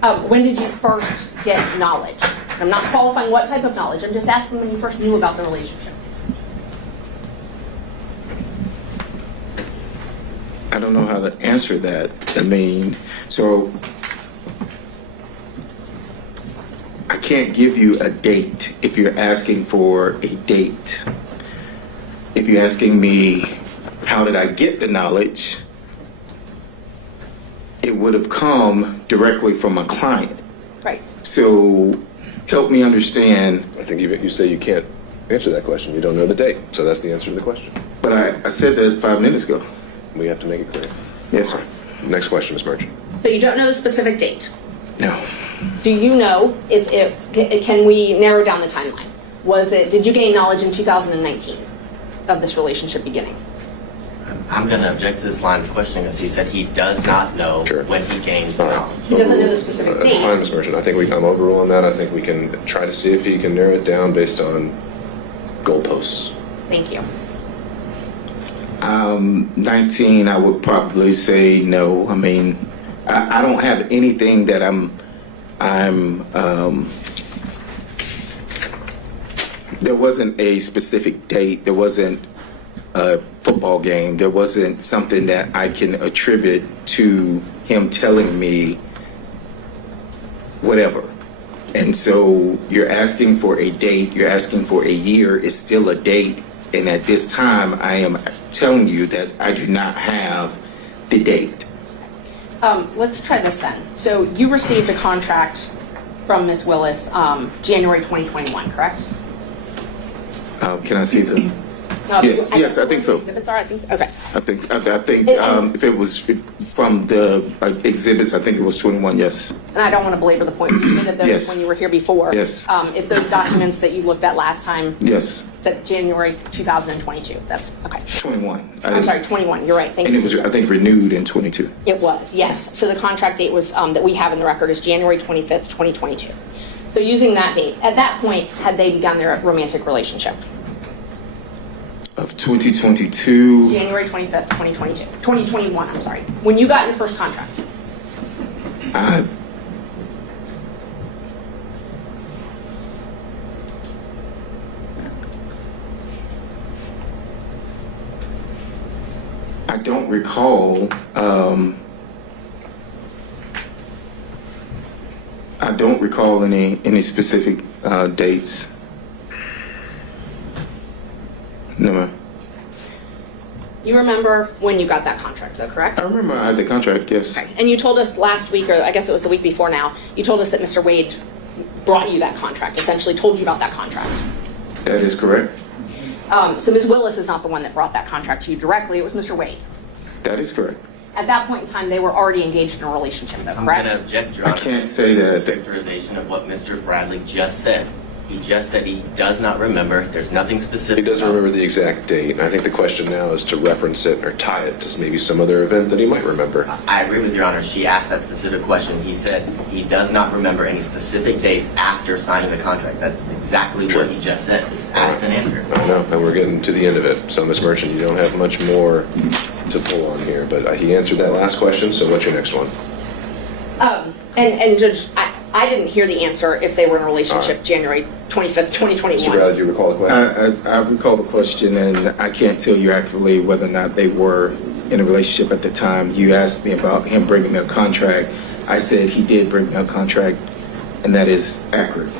When did you first get knowledge? I'm not qualifying what type of knowledge. I'm just asking when you first knew about the relationship. I don't know how to answer that. I mean, so I can't give you a date if you're asking for a date. If you're asking me, how did I get the knowledge? It would have come directly from my client. Right. So help me understand. I think you say you can't answer that question. You don't know the date. So that's the answer to the question. But I said that 5 minutes ago. We have to make it clear. Yes, sir. Next question, Ms. Merchant. So you don't know the specific date. No. Do you know if can we narrow down the timeline? Did you gain knowledge in 2019 of this relationship beginning? I'm going to object to this line of questioning as he said he does not know when he gained the knowledge. He doesn't know the specific date. That's fine, Ms. Merchant. I think I'm overruling that. I think we can try to see if he can narrow it down based on goalposts. Thank you. 19, I would probably say no. I mean, I don't have anything that there wasn't a specific date. There wasn't a football game. There wasn't something that I can attribute to him telling me whatever. And so you're asking for a date, you're asking for a year, it's still a date. And at this time, I am telling you that I do not have the date. Let's try this then. So you received a contract from Ms. Willis January 2021, correct? Can I see the? Yes, I think so. Exhibits are, I think, okay. I think if it was from the exhibits, I think it was 21. Yes. And I don't want to belabor the point. You admitted those Yes. when you were here before. Yes. If those documents that you looked at last time. Yes. Said January 2022. That's okay. 21. I'm sorry, 21. You're right. Thank And you. it was, I think, renewed in 22. It was, yes. So the contract date was that we have in the record is January 25th, 2022. So using that date, at that point, had they begun their romantic relationship? Of 2022. January 25th, 2022. 2021, I'm sorry. When you got your first contract. I don't recall. I don't recall any specific dates. No, ma'am. You remember when you got that contract, though, correct? I remember I had the contract. Yes. Okay. And you told us last week, or I guess it was the week before now, you told us that Mr. Wade brought you that contract, essentially told you about that contract. That is correct. So Ms. Willis is not the one that brought that contract to you directly. It was Mr. Wade. That is correct. At that point in time, they were already engaged in a relationship, though, I'm correct? going to object, Your I Honor. can't say that. Characterization of what Mr. Bradley just said. He just said he does not remember. There's nothing specific. He doesn't remember the exact date. And I think the question now is to reference it or tie it to maybe some other event that he might remember. I agree with Your Honor. She asked that specific question. He said he does not remember any specific dates after signing the contract. That's exactly Sure. what he just said. This is asked and answered. I know, and we're getting to the end of it. So, Ms. Merchant, you don't have much more to pull on here. But he answered that last question, so what's your next one? And Judge, I didn't hear the answer if they were in a relationship January 25th, 2021. Mr. Bradley, do you recall the question? I recall the question, and I can't tell you actually whether or not they were in a relationship at the time. You asked me about him bringing me a contract. I said he did bring me a contract, and that is accurate.